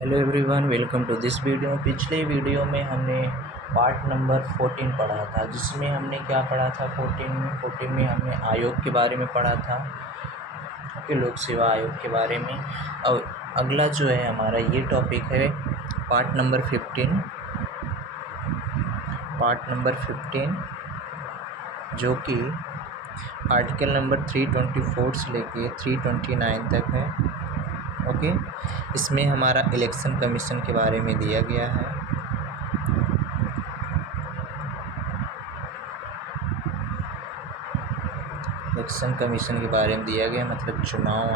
Hello everyone, welcome to this video. पिछले video में हमने पार्ट नंबर 14 पढ़ा था, जिसमें हमने क्या पढ़ा था। 14 में हमने आयोग के बारे में पढ़ा था, कि लोक सेवा आयोग के बारे में। और अगला जो है हमारा ये टॉपिक है पार्ट नंबर 15, जो कि आर्टिकल नंबर 324 से लेके 329 तक है। ओके, इसमें हमारा इलेक्शन कमीशन के बारे में दिया गया है। इलेक्शन कमीशन के बारे में दिया गया मतलब चुनाव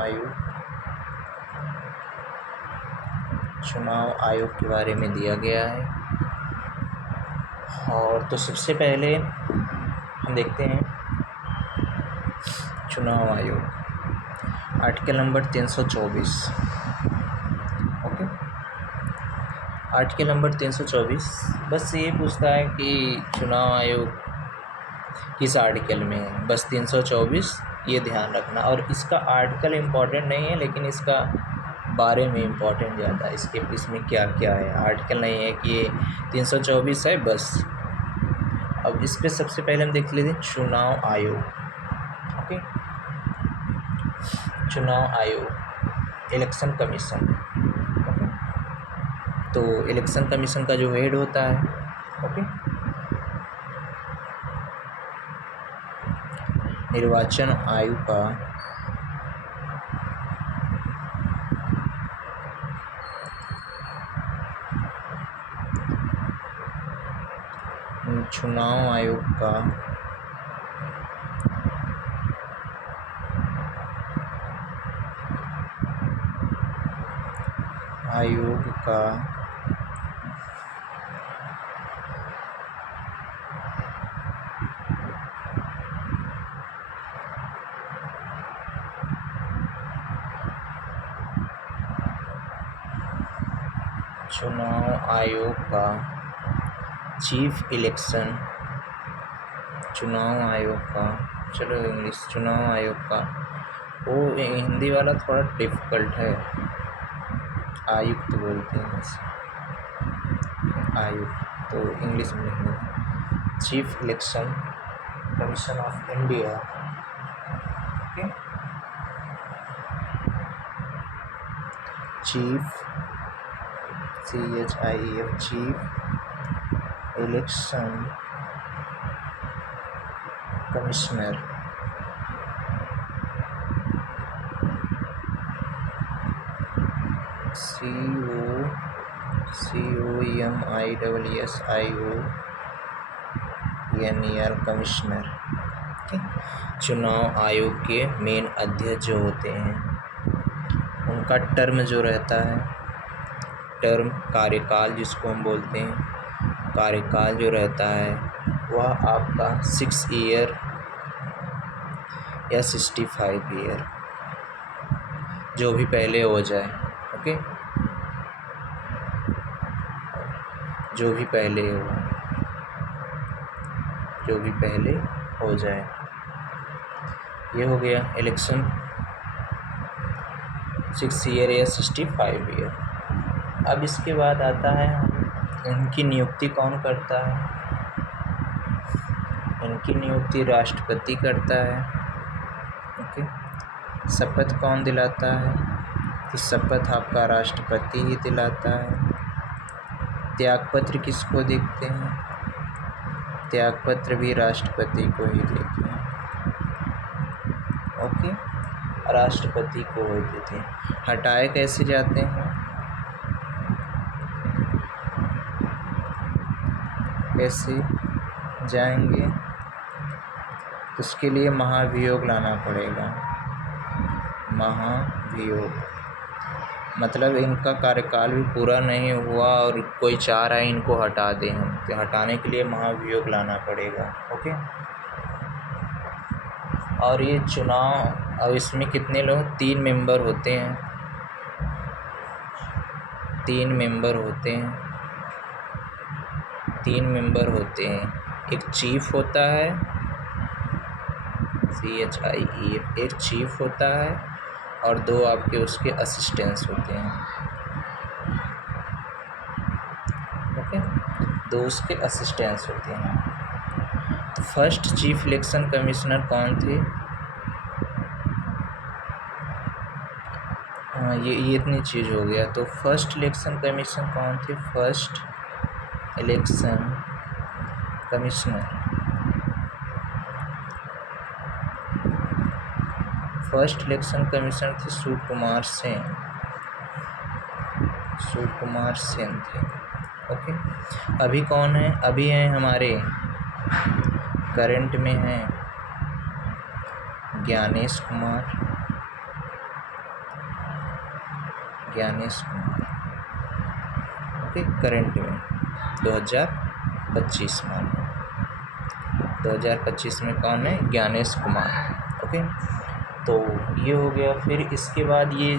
आयोग के बारे में दिया गया है। और तो सबसे पहले हम देखते हैं चुनाव आयोग, article number 324। Okay, article number 324 बस ये पूछता है कि चुनाव आयोग किस आर्टिकल में है, बस 324 ये ध्यान रखना। और इसका आर्टिकल इम्पोर्टेंट नहीं है, लेकिन इसका बारे में इम्पोर्टेंट ज़्यादा है। इसमें क्या क्या है, आर्टिकल नहीं है कि ये 324 है बस। अब इस पर सबसे पहले हम देख लेते हैं चुनाव आयोग। ओके, चुनाव आयोग, इलेक्शन कमीशन। ओके, तो इलेक्शन कमीशन का जो हेड होता है, ओके, निर्वाचन आयोग का चुनाव आयोग का चीफ इलेक्शन, चुनाव आयोग का, चलो इंग्लिश, चुनाव आयोग का, वो हिंदी वाला थोड़ा डिफ़िकल्ट है, आयुक्त बोलते हैं इसे, आयुक्त, तो इंग्लिश में लिखेंगे chief election commission of India. Okay, chief, CHIEF, chief election commissioner, COMISSIONER, commissioner. चुनाव आयोग के मेन अध्यक्ष जो होते हैं, उनका टर्म जो रहता है, टर्म कार्यकाल जिसको हम बोलते हैं, कार्यकाल जो रहता है वह आपका 6 ईयर या 65 ईयर, जो भी पहले हो जाए। ओके, जो भी पहले हो जाए। ये हो गया इलेक्शन 6 ईयर या 65 ईयर। अब इसके बाद आता है इनकी नियुक्ति कौन करता है। इनकी नियुक्ति राष्ट्रपति करता है। ओके, शपथ कौन दिलाता है, तो शपथ आपका राष्ट्रपति ही दिलाता है। त्यागपत्र किसको देते हैं, त्यागपत्र भी राष्ट्रपति को ही देते हैं। ओके, राष्ट्रपति को ही देते हैं। हटाए कैसे जाते हैं, कैसे जाएंगे, तो उसके लिए महाभियोग लाना पड़ेगा। महाभियोग मतलब इनका कार्यकाल भी पूरा नहीं हुआ और कोई चाह रहा है इनको हटा दें हम, तो हटाने के लिए महाभियोग लाना पड़ेगा। ओके, और ये चुनाव, अब इसमें कितने लोग, 3 मेंबर होते हैं, 3 मेंबर होते हैं। एक चीफ होता है, CHIEF, एक चीफ होता है और 2 आपके उसके असिस्टेंट्स होते हैं। दो उसके असिस्टेंट्स होते हैं। तो फर्स्ट चीफ इलेक्शन कमिश्नर कौन थे? हाँ, ये इतनी चीज़ हो गया। तो फर्स्ट इलेक्शन कमीशन कौन थे? First election commissioner, first election commissioner थे सुकुमार सेन, सुकुमार सेन थे। ओके, अभी कौन है? अभी हैं हमारे करंट में हैं ज्ञानेश कुमार, ज्ञानेश कुमार। ओके, करंट में 2025 में, 2025 में कौन है? ज्ञानेश कुमार। ओके, तो ये हो गया। फिर इसके बाद ये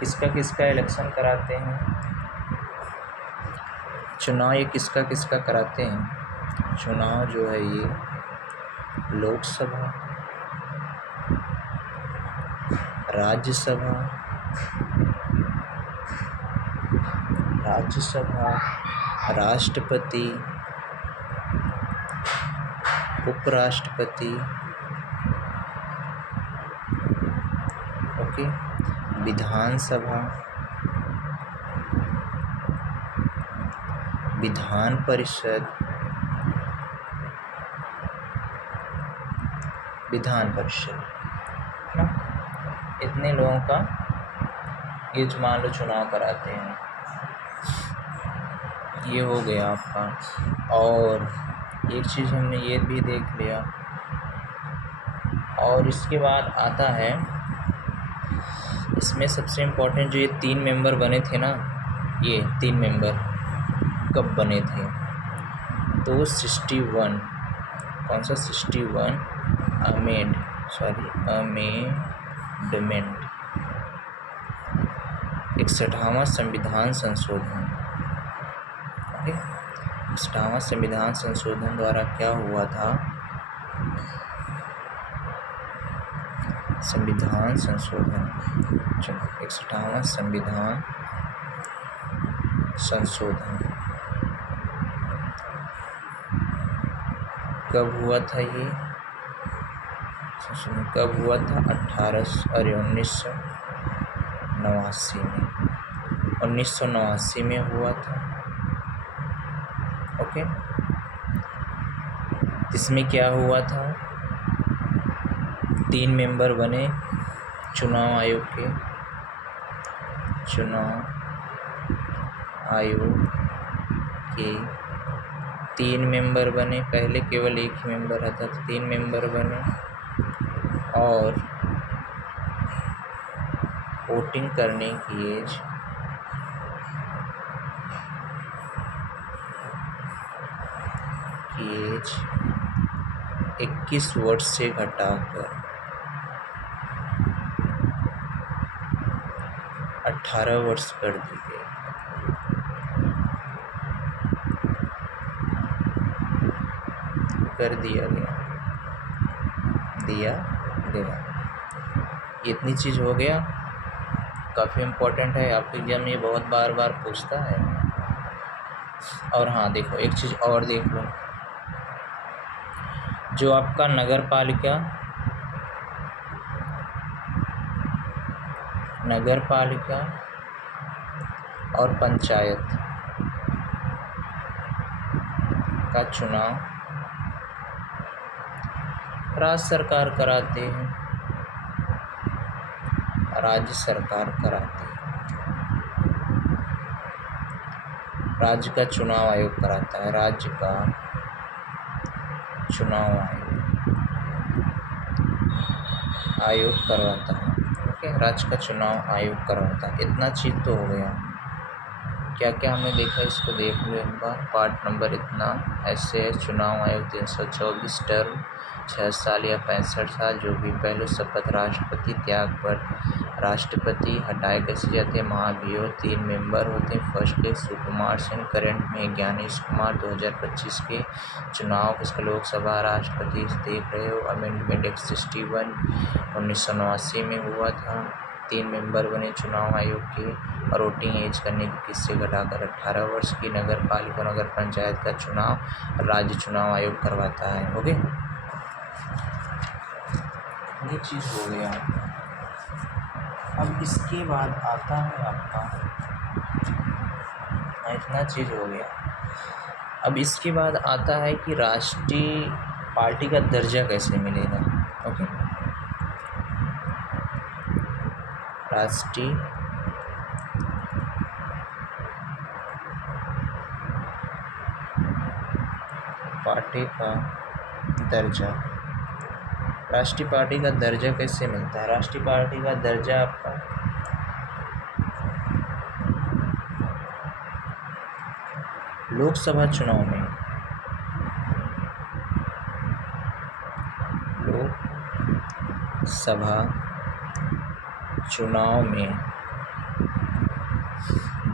किसका किसका इलेक्शन कराते हैं? चुनाव ये किसका किसका कराते हैं? चुनाव जो है ये लोकसभा, राज्यसभा, राष्ट्रपति, उपराष्ट्रपति, ओके, विधानसभा, विधान परिषद, विधान परिषद ना, इतने लोगों का ये मान लो चुनाव कराते हैं। ये हो गया आपका। और एक चीज़ हमने ये भी देख लिया। और इसके बाद आता है, इसमें सबसे इम्पोर्टेंट जो ये 3 मेंबर बने थे ना, ये 3 मेंबर कब बने थे? तो 61, कौन सा? 61 अमेंडमेंट, 61वां संविधान संशोधन। ओके, 61वां संविधान संशोधन द्वारा क्या हुआ था? संविधान संशोधन, चलो 61वां संविधान संशोधन कब हुआ था? ये कब हुआ था? 1989 में, 1989 में हुआ था। ओके, इसमें क्या हुआ था? 3 मेंबर बने चुनाव आयोग के, चुनाव आयोग के 3 मेंबर बने। पहले केवल एक ही मेंबर रहता था, 3 मेंबर बने। और वोटिंग करने की एज 21 वर्ष से घटाकर 18 वर्ष कर दी गई। कर दिया गया। इतनी चीज़ हो गया। काफ़ी इम्पोर्टेंट है, आपके एग्जाम में ये बहुत बार बार पूछता है। और हाँ देखो, एक चीज़ और देख लो, जो आपका नगर पालिका और पंचायत का चुनाव राज्य सरकार कराते हैं, राज्य सरकार कराती है। राज्य का चुनाव आयोग कराता है, राज्य का चुनाव आयोग करवाता है। ओके, राज्य का चुनाव आयोग करवाता है। इतना चीज़ तो हो गया। क्या क्या हमने देखा इसको देख लो एक बार। पार्ट नंबर इतना ऐसे है, चुनाव आयोग 324 टर्म 6 साल या 65 साल, जो भी पहले शपथ राष्ट्रपति त्याग पर राष्ट्रपति हटाए कैसे जाते हैं। महाभियोग 3 मेंबर होते हैं। फर्स्ट एक सुकुमार सेन, करंट में ज्ञानेश कुमार। 2025 के चुनाव इसका लोकसभा राष्ट्रपति देख रहे हो। अमेंडमेंट एक्ट 61 1989 में हुआ था। 3 मेंबर बने चुनाव आयोग के। और वोटिंग एज करने की किससे घटाकर 18 वर्ष की। नगर पालिका नगर पंचायत का चुनाव राज्य चुनाव आयोग करवाता है। ओके, ये चीज़ हो गया। अब इसके बाद आता है आपका, इतना चीज़ हो गया। अब इसके बाद आता है कि राष्ट्रीय पार्टी का दर्जा कैसे मिलेगा। ओके, राष्ट्रीय पार्टी का दर्जा, राष्ट्रीय पार्टी का दर्जा कैसे मिलता है। राष्ट्रीय पार्टी का दर्जा आपका लोकसभा चुनाव में, लोकसभा चुनाव में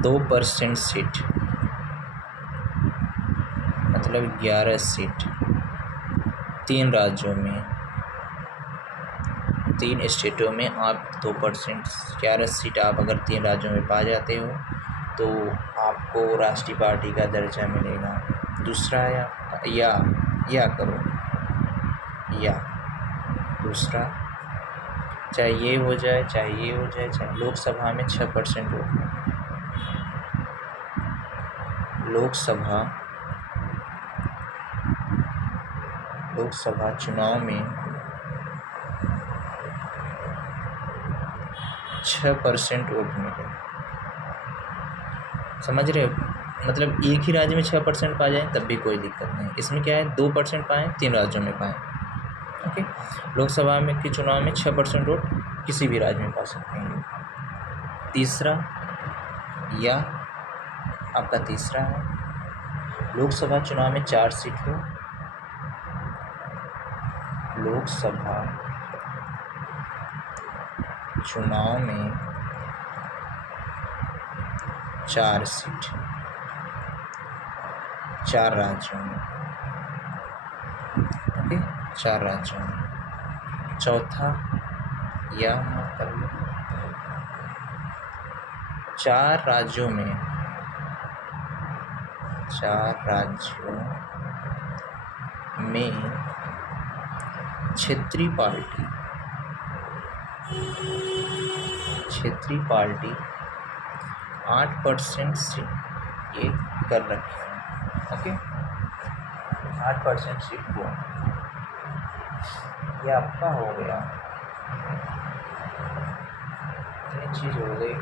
2% सीट, मतलब 11 सीट 3 राज्यों में, 3 स्टेटों में आप 2% 11 सीट आप अगर 3 राज्यों में पा जाते हो तो आपको राष्ट्रीय पार्टी का दर्जा मिलेगा। दूसरा है या करो, या दूसरा, चाहे ये हो जाए चाहे ये हो जाए, चाहे लोकसभा में 6% वोट, लोकसभा चुनाव में 6% वोट मिले। समझ रहे हो, मतलब एक ही राज्य में 6% पा जाए तब भी कोई दिक्कत नहीं। इसमें क्या है, 2% पाएँ 3 राज्यों में पाएँ। ओके, लोकसभा में के चुनाव में 6% वोट किसी भी राज्य में पा सकते हैं। तीसरा, या आपका तीसरा है लोकसभा चुनाव में 4 सीट हो, लोकसभा चुनाव में 4 सीट 4 राज्यों में। ओके, 4 राज्यों में। चौथा, या कर लो 4 राज्यों में, 4 राज्यों में क्षेत्रीय पार्टी 8% सीट ये कर रखे हैं। ओके, 8% सीट को ये आपका हो गया। इतनी चीज़ हो गई।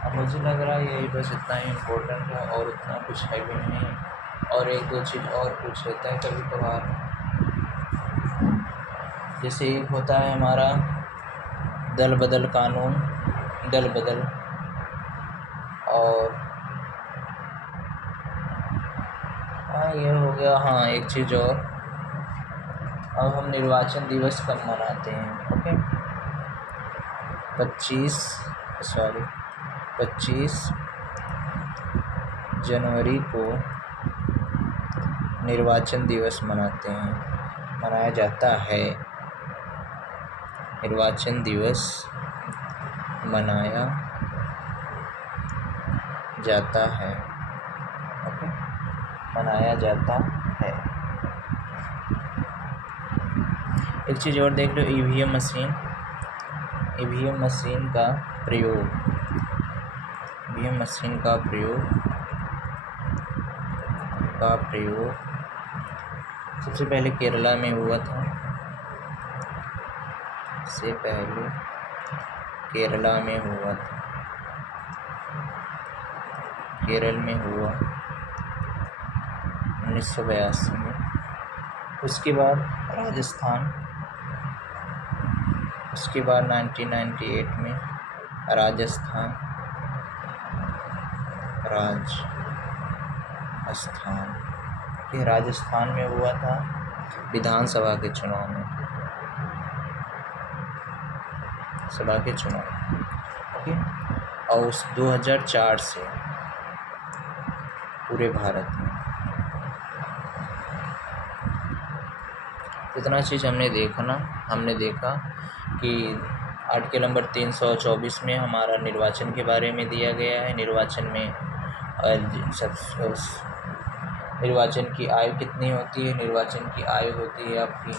अब मुझे लग रहा है यही बस इतना ही इम्पोर्टेंट है और उतना कुछ है भी नहीं। और एक दो चीज़ और पूछ लेता है कभी कभार, जैसे एक होता है हमारा दल बदल कानून, दल बदल, और ये हो गया। हाँ, एक चीज़ और, अब हम निर्वाचन दिवस कब मनाते हैं। ओके, 25 जनवरी को निर्वाचन दिवस मनाया जाता है। निर्वाचन दिवस मनाया जाता है। ओके, मनाया जाता है। एक चीज़ और देख लो, ईवीएम मशीन का प्रयोग सबसे पहले केरला में हुआ था। केरल में हुआ 1982 में। उसके बाद राजस्थान, उसके बाद 1998 में राजस्थान ये राजस्थान में हुआ था विधानसभा के चुनाव में, ओके। और उस 2004 से पूरे भारत में इतना चीज़ हमने देखा कि आर्टिकल नंबर 324 में हमारा निर्वाचन के बारे में दिया गया है। निर्वाचन में निर्वाचन की आयु कितनी होती है? निर्वाचन की आयु होती है आपकी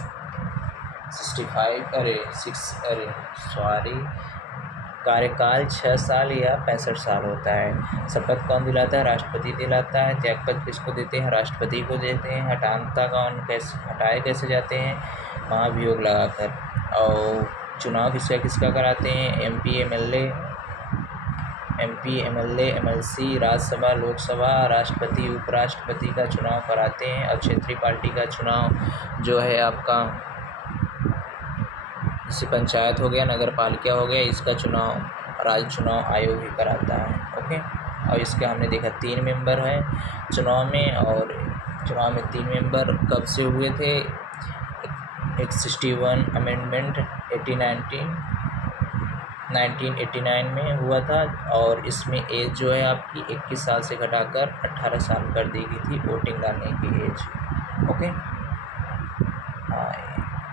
65 कार्यकाल 6 साल या 65 साल होता है। शपथ कौन दिलाता है? राष्ट्रपति दिलाता है। त्यागपत्र किसको देते हैं? राष्ट्रपति को देते हैं। हटानता कौन हटाए कैसे जाते हैं? महाभियोग लगाकर। और चुनाव किसका कराते हैं? MP MLA MLC, Rajya Sabha, Lok Sabha, राष्ट्रपति, उपराष्ट्रपति का चुनाव कराते हैं। और क्षेत्रीय पार्टी का चुनाव जो है आपका, जैसे पंचायत हो गया, नगर पालिका हो गया, इसका चुनाव राज्य चुनाव आयोग ही कराता है। ओके। और इसके हमने देखा 3 मेंबर हैं चुनाव में, और चुनाव में 3 मेंबर कब से हुए थे? 61 अमेंडमेंट 1989 में हुआ था। और इसमें एज जो है आपकी 21 साल से घटाकर 18 साल कर दी गई थी, वोटिंग डालने की एज। ओके। हाँ,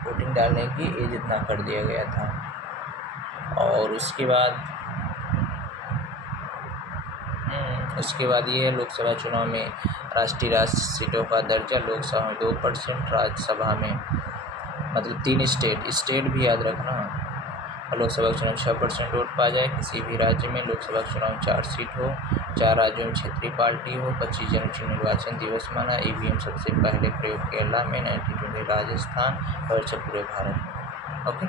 वोटिंग डालने की एज इतना कर दिया गया था। और उसके बाद ये है लोकसभा चुनाव में राष्ट्रीय सीटों का दर्जा। लोकसभा में 2%, राज्यसभा में मतलब 3 स्टेट भी याद रखना। और लोकसभा चुनाव 6% वोट पा जाए किसी भी राज्य में। लोकसभा चुनाव 4 सीट हो, 4 राज्यों में क्षेत्रीय पार्टी हो। 25 जनवरी निर्वाचन दिवस माना। ईवीएम सबसे पहले प्रयोग केरला में, 1920 राजस्थान और पूरे भारत में। ओके।